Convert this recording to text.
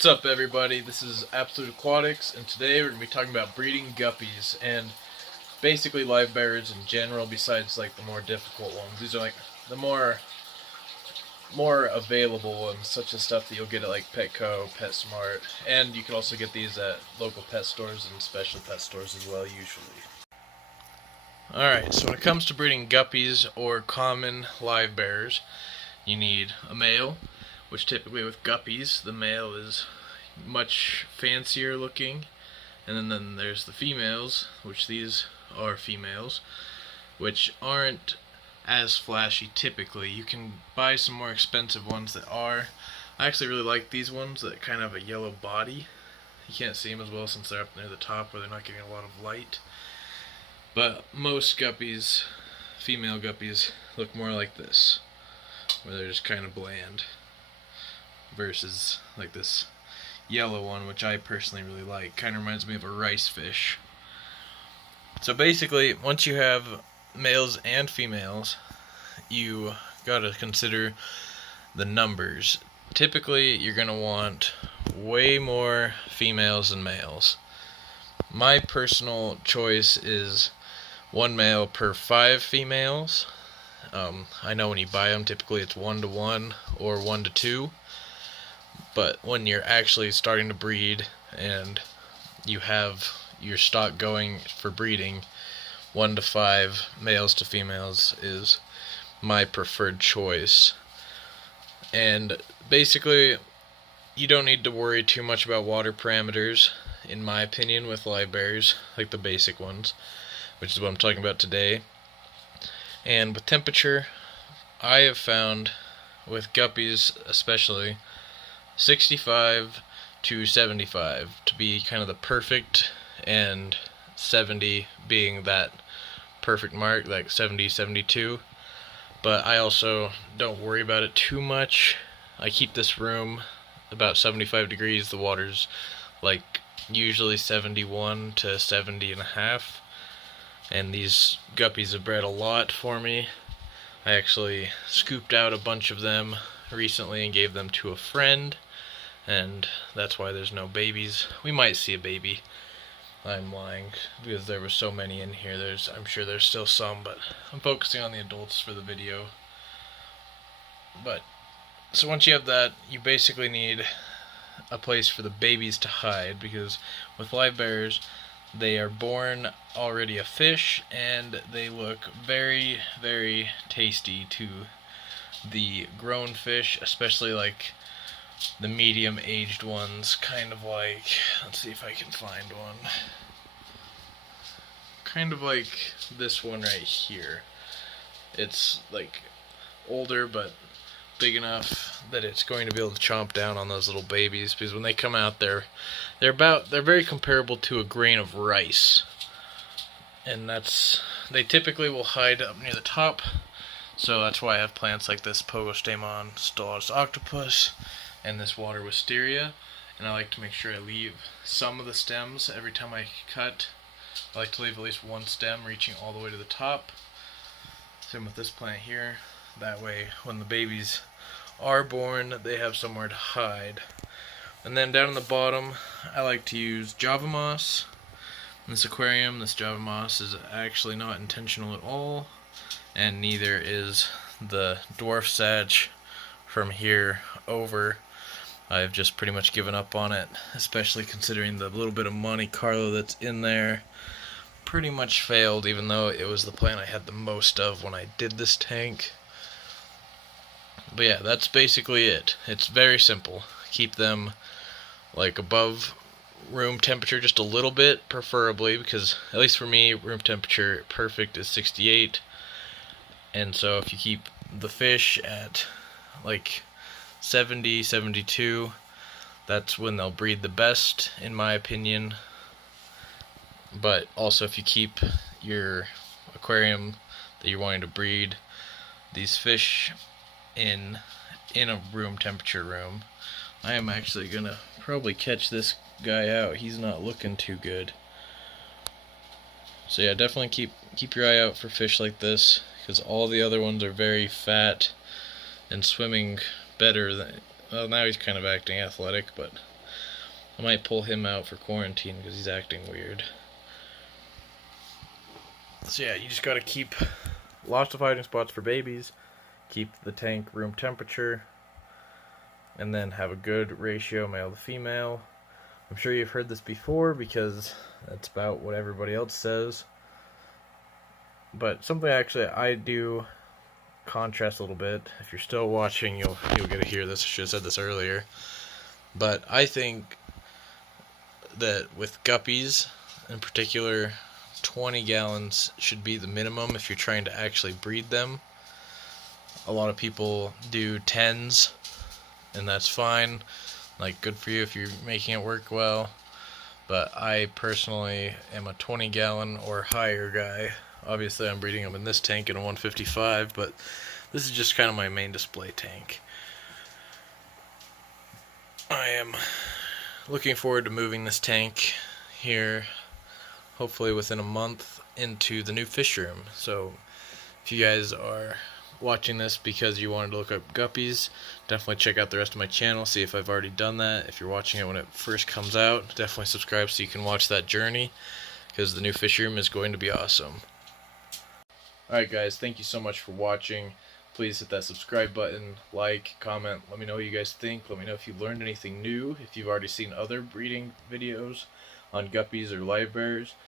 What's up, everybody? This is Absolute Aquatics, and today we're going to be talking about breeding guppies and basically live bearers in general, besides like the more difficult ones. These are like the more available ones, such as stuff that you'll get at like Petco, PetSmart, and you can also get these at local pet stores and special pet stores as well, usually. Alright, so when it comes to breeding guppies or common live bearers, you need a male, which typically with guppies, the male is much fancier looking, and then there's the females, which these are females, which aren't as flashy typically. You can buy some more expensive ones that are. I actually really like these ones that kind of have a yellow body. You can't see them as well since they're up near the top where they're not getting a lot of light. But most guppies, female guppies, look more like this, where they're just kind of bland, versus like this yellow one, which I personally really like. Kind of reminds me of a rice fish. So basically, once you have males and females, you gotta consider the numbers. Typically, you're gonna want way more females than males. My personal choice is one male per 5 females. I know when you buy them, typically it's 1-to-1 or 1-to-2. But when you're actually starting to breed and you have your stock going for breeding, 1-to-5 males to females is my preferred choice. And basically, you don't need to worry too much about water parameters, in my opinion, with live bearers, like the basic ones, which is what I'm talking about today. And with temperature, I have found, with guppies especially, 65 to 75 to be kind of the perfect, and 70 being that perfect mark, like 70, 72. But I also don't worry about it too much. I keep this room about 75 degrees. The water's like usually 71 to 70 and a half. And these guppies have bred a lot for me. I actually scooped out a bunch of them recently and gave them to a friend, and that's why there's no babies. We might see a baby. I'm lying, because there were so many in here. I'm sure there's still some, but I'm focusing on the adults for the video. But so once you have that, you basically need a place for the babies to hide, because with live bearers, they are born already a fish, and they look very, very tasty to the grown fish, especially like the medium-aged ones, kind of like, let's see if I can find one, kind of like this one right here. It's like older, but big enough that it's going to be able to chomp down on those little babies, because when they come out, they're very comparable to a grain of rice, and they typically will hide up near the top. So that's why I have plants like this Pogostemon Stellatus octopus and this water wisteria, and I like to make sure I leave some of the stems every time I cut. I like to leave at least one stem reaching all the way to the top. Same with this plant here. That way, when the babies are born, they have somewhere to hide. And then down in the bottom, I like to use Java moss. In this aquarium, this Java moss is actually not intentional at all, and neither is the dwarf sage from here over. I've just pretty much given up on it, especially considering the little bit of Monte Carlo that's in there. Pretty much failed, even though it was the plant I had the most of when I did this tank. But yeah, that's basically it. It's very simple. Keep them like above room temperature just a little bit, preferably, because at least for me, room temperature perfect is 68. And so if you keep the fish at like 70, 72, that's when they'll breed the best, in my opinion. But also, if you keep your aquarium that you're wanting to breed these fish in a room temperature room, I am actually gonna probably catch this guy out. He's not looking too good. So yeah, definitely keep your eye out for fish like this, because all the other ones are very fat and swimming better than, well, now he's kind of acting athletic, but I might pull him out for quarantine because he's acting weird. So yeah, you just gotta keep lots of hiding spots for babies, keep the tank room temperature, and then have a good ratio male to female. I'm sure you've heard this before because that's about what everybody else says. But something actually I do contrast a little bit. If you're still watching, you'll get to hear this. I should have said this earlier. But I think that with guppies in particular, 20 gallons should be the minimum if you're trying to actually breed them. A lot of people do 10s, and that's fine. Like, good for you if you're making it work well. But I personally am a 20 gallon or higher guy. Obviously I'm breeding them in this tank in a 155, but this is just kind of my main display tank. I am looking forward to moving this tank here, hopefully within a month, into the new fish room. So if you guys are watching this because you wanted to look up guppies, definitely check out the rest of my channel, see if I've already done that. If you're watching it when it first comes out, definitely subscribe so you can watch that journey, because the new fish room is going to be awesome. Alright guys, thank you so much for watching. Please hit that subscribe button, like, comment, let me know what you guys think. Let me know if you learned anything new, if you've already seen other breeding videos on guppies or live bears.